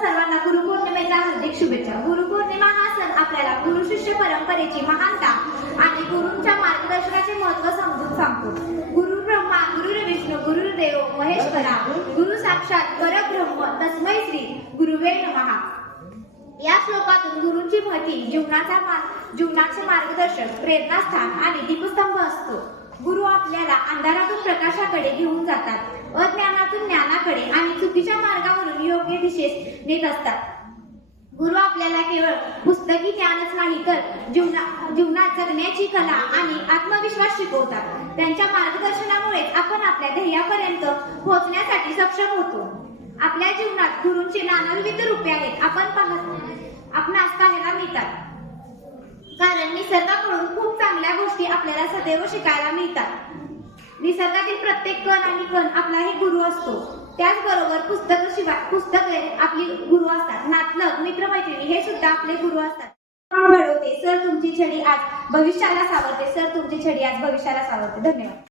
सर्वांना गुरुपौर्णिमेच्या हार्दिक शुभेच्छा। गुरुपौर्णिमा हा सण आपल्याला गुरु शिष्य परंपरेची महानता आणि गुरूंच्या मार्गदर्शनाचे महत्त्व समजून सांगतो। गुरु ब्रह्मा गुरु विष्णू गुरुदेव महेश्वरा गुरु साक्षात परब्रह्म तस्मै श्री गुरुवे नमः। या श्लोकातून गुरूंची महती जीवनाचे मार्गदर्शक प्रेरणास्थान आणि दीपस्तंभ असतो। गुरु आपल्याला अंधारातून प्रकाशाकडे घेऊन जातात, अज्ञानातून ज्ञानाकडे आणि चुकीच्या मार्गावरून योग्य दिशेस नेत असतात। गुरु आपल्याला केवळ पुस्तकी ज्ञानच नाही तर जीवनात जगण्याची कला आणि आत्मविश्वास शिकवतात। त्यांच्या मार्गदर्शनामुळे आपण आपल्या ध्येयापर्यंत पोहोचण्यासाठी सक्षम होतो। आपल्या जीवनात गुरूंची नानाविध रूपे आहेत आपणास पाहायला मिळतात, कारण निसर्गाकडून खूप चांगल्या गोष्टी आपल्याला सदैव शिकायला मिळतात। निसर्गातील प्रत्येक कण आणि कण आपलाही गुरु असतो। त्याचबरोबर पुस्तके आपली गुरु असतात। नातलग मित्रमैत्रिणी हे सुद्धा आपले गुरु असतात। घडवते सर तुमची छडी आज भविष्याला सावरते, सर तुमची छडी आज भविष्याला सावरते। धन्यवाद।